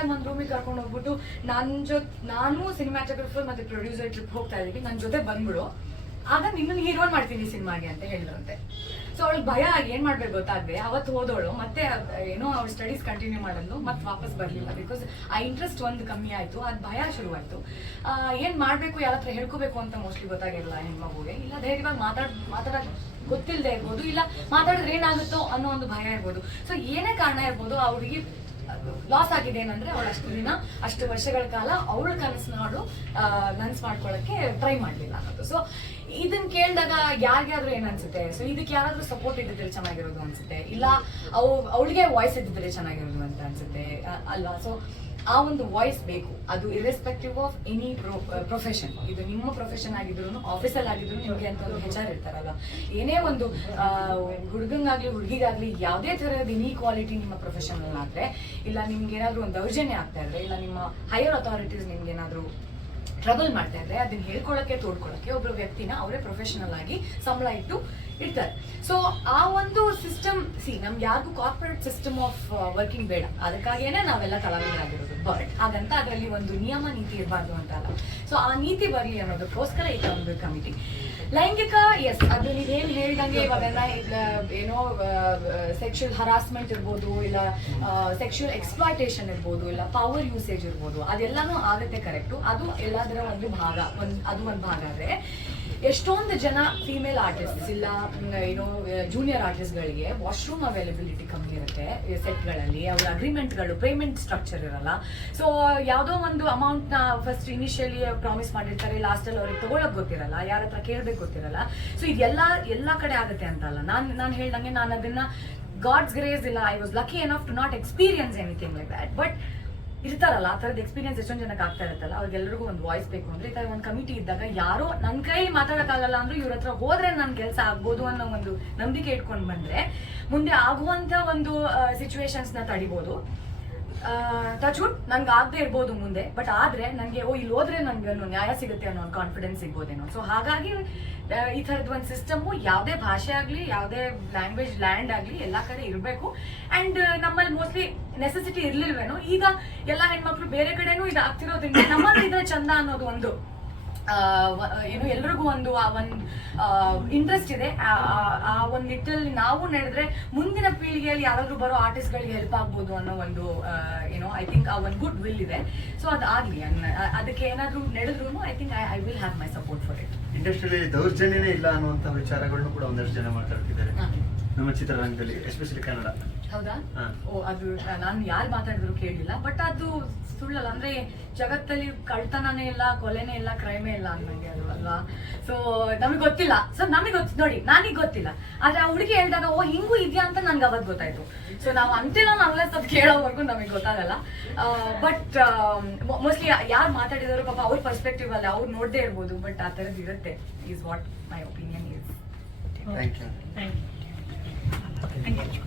Time ಒಂದು ರೂಮಿಗೆ ಕರ್ಕೊಂಡು ಹೋಗ್ಬಿಟ್ಟು ನಾನು ಸಿನಿಮಾಟೋಗ್ರಫರ್ ಮತ್ತೆ ಪ್ರೊಡ್ಯೂಸರ್ ಟ್ರಿಪ್ ಹೋಗ್ತಾ ಇದೀವಿ, ನನ್ನ ಜೊತೆ ಬಂದ್ಬಿಡು, ಆಗ ನಿನ್ನನ್ನು ಹೀರೋನ್ ಮಾಡ್ತೀನಿ ಸಿನಿಮಾಗೆ ಅಂತ ಹೇಳಿದ್ರಂತೆ. ಸೊ ಅವಳಿಗೆ ಭಯ ಏನ್ ಮಾಡ್ಬೇಕು ಗೊತ್ತಾಗ್ದೆ. ಅವತ್ತು ಹೋದವಳು ಮತ್ತೆ ಏನೋ ಅವ್ಳ ಸ್ಟಡೀಸ್ ಕಂಟಿನ್ಯೂ ಮಾಡಲು ಮತ್ತೆ ವಾಪಸ್ ಬರ್ಲಿಲ್ಲ. ಬಿಕಾಸ್ ಆ ಇಂಟ್ರೆಸ್ಟ್ ಒಂದು ಕಮ್ಮಿ ಆಯ್ತು, ಅದ್ ಭಯ ಶುರುವಾಯ್ತು. ಏನ್ ಮಾಡ್ಬೇಕು, ಯಾರ ಹತ್ರ ಹೇಳ್ಕೋಬೇಕು ಅಂತ ಮೋಸ್ಟ್ಲಿ ಗೊತ್ತಾಗಿರಲ್ಲ ಹೆಣ್ಮಗುಗೆ. ಇಲ್ಲ ಧೈರ್ಯವಾಗಿ ಮಾತಾಡಕ್ ಗೊತ್ತಿಲ್ಲದೆ ಇರ್ಬೋದು, ಇಲ್ಲ ಮಾತಾಡಿದ್ರೆ ಏನಾಗುತ್ತೋ ಅನ್ನೋ ಒಂದು ಭಯ ಇರ್ಬೋದು. ಸೊ ಏನೇ ಕಾರಣ ಇರ್ಬೋದು, ಅವ್ರಿಗೆ ಲಾಸ್ ಆಗಿದೆ ಏನಂದ್ರೆ ಅವಳು ಅಷ್ಟು ವರ್ಷಗಳ ಕಾಲ ಅವಳ ಕನಸು ನನ್ಸ್ ಮಾಡ್ಕೊಳಕ್ಕೆ ಟ್ರೈ ಮಾಡ್ಲಿಲ್ಲ ಅನ್ನೋದು. ಸೊ ಇದನ್ನ ಕೇಳಿದಾಗ ಯಾರಿಗಾದ್ರೂ ಏನ್ ಅನ್ಸುತ್ತೆ, ಸೊ ಇದಕ್ಕೆ ಯಾರಾದ್ರೂ ಸಪೋರ್ಟ್ ಇದ್ದಿದ್ರೆ ಚೆನ್ನಾಗಿರೋದು ಅನ್ಸುತ್ತೆ, ಇಲ್ಲ ಅವಳಿಗೆ ವಾಯ್ಸ್ ಇದ್ದಿದ್ರೆ ಚೆನ್ನಾಗಿರೋದು ಅಂತ ಅನ್ಸುತ್ತೆ ಅಲ್ವಾ. ಸೊ ಆ ಒಂದು ವಾಯ್ಸ್ ಬೇಕು, ಅದು ಇರ್ರೆಸ್ಪೆಕ್ಟಿವ್ ಆಫ್ ಎನಿ ಪ್ರೊಫೆಷನ್. ಇದು ನಿಮ್ಮ ಪ್ರೊಫೆಷನ್ ಆಗಿದ್ರು, ಆಫೀಸಲ್ಲಿ ಆಗಿದ್ರು ನಿಮಗೆ ಅಂತ ಒಂದು ಹೆಚ್ ಆರ್ ಇರ್ತಾರಲ್ಲ, ಏನೇ ಒಂದು ಹುಡುಗಂಗಾಗ್ಲಿ ಹುಡುಗಿಗಾಗ್ಲಿ ಯಾವುದೇ ತರಹದ ಇನ್ಇಕ್ವಾಲಿಟಿ ನಿಮ್ಮ ಪ್ರೊಫೆಷನ್ ಆದ್ರೆ, ಇಲ್ಲ ನಿಮ್ಗೆ ಏನಾದ್ರು ಒಂದು ದೌರ್ಜನ್ಯ ಆಗ್ತಾ ಇದ್ರೆ, ಇಲ್ಲ ನಿಮ್ಮ ಹೈಯರ್ ಅಥಾರಿಟೀಸ್ ನಿಮ್ಗೆ ಏನಾದ್ರು ಟ್ರಬಲ್ ಮಾಡ್ತಾ ಇದ್ರೆ, ಅದನ್ನ ಹೇಳ್ಕೊಳಕ್ಕೆ ತೋಡ್ಕೊಳಕ್ಕೆ ಒಬ್ರು ವ್ಯಕ್ತಿನ ಅವರೇ ಪ್ರೊಫೆಷನಲ್ ಆಗಿ ಸಂಬಳ ಇಡ್ತಾರೆ. ಸೊ ಆ ಒಂದು ಸಿಸ್ಟಮ್ ನಮ್ಗೆ ಯಾರಿಗೂ ಕಾರ್ಪೊರೇಟ್ ಸಿಸ್ಟಮ್ ಆಫ್ ವರ್ಕಿಂಗ್ ಬೇಡ, ಅದಕ್ಕಾಗೇನೆ ನಾವೆಲ್ಲ ಕಲಾವಿದರಾಗಿರೋದು. ಬಟ್ ಹಾಗಂತ ಅದರಲ್ಲಿ ಒಂದು ನಿಯಮ ನೀತಿ ಇರಬಾರ್ದು ಅಂತ ಅಲ್ಲ. ಸೊ ಆ ನೀತಿ ಬರಲಿ ಅನ್ನೋದಕ್ಕೋಸ್ಕರ ಈ ಒಂದು ಕಮಿಟಿ. ಲೈಂಗಿಕ ಎಸ್, ಅದು ನೀವೇನು ಹೇಳ್ದಂಗೆ ಇವಾಗೆಲ್ಲ ಏನೋ ಸೆಕ್ಷುವಲ್ ಹರಾಸ್ಮೆಂಟ್ ಇರ್ಬೋದು, ಇಲ್ಲ ಸೆಕ್ಷುವಲ್ ಎಕ್ಸ್ಪ್ಲಾಯ್ಟೇಷನ್ ಇರ್ಬೋದು, ಇಲ್ಲ ಪವರ್ ಯೂಸೇಜ್ ಇರ್ಬೋದು, ಅದೆಲ್ಲಾನು ಆಗುತ್ತೆ ಕರೆಕ್ಟು. ಅದು ಎಲ್ಲದರ ಒಂದು ಭಾಗ, ಅದು ಒಂದು ಭಾಗ. ಆದ್ರೆ ಎಷ್ಟೊಂದು ಜನ ಫೀಮೇಲ್ ಆರ್ಟಿಸ್ಟ್ ಇಲ್ಲ ಏನೋ ಜೂನಿಯರ್ ಆರ್ಟಿಸ್ಟ್ಗಳಿಗೆ ವಾಶ್ರೂಮ್ ಅವೈಲಬಿಲಿಟಿ ಕಮ್ಮಿ ಇರುತ್ತೆ ಸೆಟ್ಗಳಲ್ಲಿ, ಅವ್ರ ಅಗ್ರಿಮೆಂಟ್ಗಳು ಪೇಮೆಂಟ್ ಸ್ಟ್ರಕ್ಚರ್ ಇರಲ್ಲ. ಸೊ ಯಾವುದೋ ಒಂದು ಅಮೌಂಟ್ನ ಫಸ್ಟ್ ಇನಿಷಿಯಲಿ ಪ್ರಾಮಿಸ್ ಮಾಡಿರ್ತಾರೆ, ಲಾಸ್ಟಲ್ಲಿ ಅವ್ರಿಗೆ ತಗೊಳಕ್ ಗೊತ್ತಿರಲ್ಲ, ಯಾರ ಹತ್ರ ಕೇಳ್ಬೇಕು ಗೊತ್ತಿರಲ್ಲ. ಸೊ ಇದೆಲ್ಲ ಕಡೆ ಆಗುತ್ತೆ ಅಂತ ಅಲ್ಲ. ನಾನು ಹೇಳ್ದಂಗೆ ನಾನು ಅದನ್ನ ಗಾಡ್ಸ್ ಗ್ರೇಸ್ ಇಲ್ಲ, I was lucky enough to not experience anything like that. But ಇರ್ತಾರಲ್ಲ ಆ ಥರದ ಎಕ್ಸ್ಪೀರಿಯನ್ಸ್ ಎಷ್ಟೊಂದು ಜನಕ್ಕೆ ಆಗ್ತಾ ಇರುತ್ತಲ್ಲ, ಅವ್ರಿಗೆಲ್ಲರಿಗೂ ಒಂದು ವಾಯ್ಸ್ ಬೇಕು. ಅಂದ್ರೆ ಈ ಥರ ಒಂದು ಕಮಿಟಿ ಇದ್ದಾಗ ಯಾರೋ ನನ್ನ ಕೈ ಮಾತಾಡೋಕ್ಕಾಗಲ್ಲ ಅಂದ್ರೂ ಇವ್ರ ಹತ್ರ ಹೋದ್ರೆ ನನ್ನ ಕೆಲಸ ಆಗ್ಬೋದು ಅನ್ನೋ ಒಂದು ನಂಬಿಕೆ ಇಟ್ಕೊಂಡು ಬಂದ್ರೆ ಮುಂದೆ ಆಗುವಂತ ಒಂದು ಸಿಚುವೇಶನ್ಸ್ನ ತಡಿಬೋದು. ಟಚ್ವುಡ್ ನನ್ಗೆ ಆಗದೆ ಇರ್ಬೋದು ಮುಂದೆ, ಬಟ್ ಆದ್ರೆ ನನಗೆ ಇಲ್ಲಿ ಹೋದ್ರೆ ನನ್ಗೆ ನ್ಯಾಯ ಸಿಗುತ್ತೆ ಅನ್ನೋ ಒಂದು ಕಾನ್ಫಿಡೆನ್ಸ್ ಸಿಗ್ಬೋದೇನೋ. ಸೊ ಹಾಗಾಗಿ ಈ ಥರದ್ ಒಂದು ಸಿಸ್ಟಮು ಯಾವುದೇ ಭಾಷೆ ಆಗಲಿ, ಯಾವುದೇ ಲ್ಯಾಂಗ್ವೇಜ್ ಲ್ಯಾಂಡ್ ಆಗಲಿ ಎಲ್ಲ ಕಡೆ ಇರಬೇಕು. ಆ್ಯಂಡ್ ನಮ್ಮಲ್ಲಿ ಮೋಸ್ಟ್ಲಿ ನೆಸೆಸಿಟಿ ಇರ್ಲಿಲ್ವೇನೋ, ಈಗ ಎಲ್ಲ ಹೆಣ್ಮಕ್ಳು ಬೇರೆ ಕಡೆನೂ ಇದು ಆಗ್ತಿರೋದ್ರಿಂದ ನಮ್ಮಲ್ಲಿ ಇದ್ರೆ ಚಂದ ಅನ್ನೋದು ಒಂದು ಏನು ಎಲ್ರಿಗೂ ಒಂದು ಆ ಒಂದು ಇಂಟ್ರೆಸ್ಟ್ ಇದೆ. ಆ ಒಂದು ನಿಟ್ಟಿನಲ್ಲಿ ನಾವು ನಡೆದ್ರೆ ಮುಂದಿನ ಪೀಳಿಗೆಯಲ್ಲಿ ಯಾರಾದ್ರೂ ಬರೋ ಆರ್ಟಿಸ್ಟ್ಗಳಿಗೆ ಹೆಲ್ಪ್ ಆಗ್ಬೋದು ಅನ್ನೋ ಒಂದು ಏನೋ ಐ ಥಿಂಕ್ ಆ ಒಂದು ಗುಡ್ ವಿಲ್ ಇದೆ. ಸೊ ಅದು ಆಗ್ಲಿ, ಅದಕ್ಕೆ ಏನಾದ್ರೂ ನಡೆದ್ರು I think I will have my support for it. ಇಂಡಸ್ಟ್ರಿಯಲ್ಲಿ ದೌರ್ಜನ್ಯನೇ ಇಲ್ಲ ಅನ್ನುವಂತ ವಿಚಾರಗಳನ್ನು ಕೂಡ ಒಂದಷ್ಟು ಜನ ಮಾತಾಡ್ತಿದ್ದಾರೆ ನಮ್ಮ ಚಿತ್ರರಂಗದಲ್ಲಿ, ಎಸ್ಪೆಷಲಿ ಕನ್ನಡ. ಹೌದಾ? ಓ, ಅದು ನಾನು ಯಾರು ಮಾತಾಡಿದ್ರು ಕೇಳಿಲ್ಲ. ಬಟ್ ಅದು ಸುಳ್ಳಲ್ಲ. ಅಂದ್ರೆ ಜಗತ್ತಲ್ಲಿ ಕಳ್ತನನೇ ಇಲ್ಲ, ಕೊಲೆನೇ ಇಲ್ಲ, ಕ್ರೈಮೇ ಇಲ್ಲ ಅನ್ನಂಗೆ ಅದು ಅಲ್ವಾ. ಸೊ ನಮಗೆ ಗೊತ್ತಿಲ್ಲ. ಸೊ ನೋಡಿ ನನಗೆ ಗೊತ್ತಿಲ್ಲ, ಆದ್ರೆ ಆ ಹುಡುಗಿ ಹೇಳಿದಾಗ ಓ ಹಿಂಗೂ ಇದೆಯಾ ಅಂತ ನನ್ಗೆ ಅವತ್ತು ಗೊತ್ತಾಯ್ತು. ಸೊ ನಾವು ಅಂತಿಲ್ಲ ಅನ್ಲೆಸ್ ಅದು ಕೇಳೋವರೆಗೂ ನಮಗೆ ಗೊತ್ತಾಗಲ್ಲ. ಬಟ್ ಮೋಸ್ಟ್ಲಿ ಯಾರು ಮಾತಾಡಿದವರು ಪಾಪ ಅವ್ರ ಪರ್ಸ್ಪೆಕ್ಟಿವ್ ಅಲ್ಲಿ ಅವ್ರು ನೋಡದೇ ಇರ್ಬೋದು, ಬಟ್ ಆ ಥರದ್ದು ಇರುತ್ತೆ. Is what my opinion is. Thank you.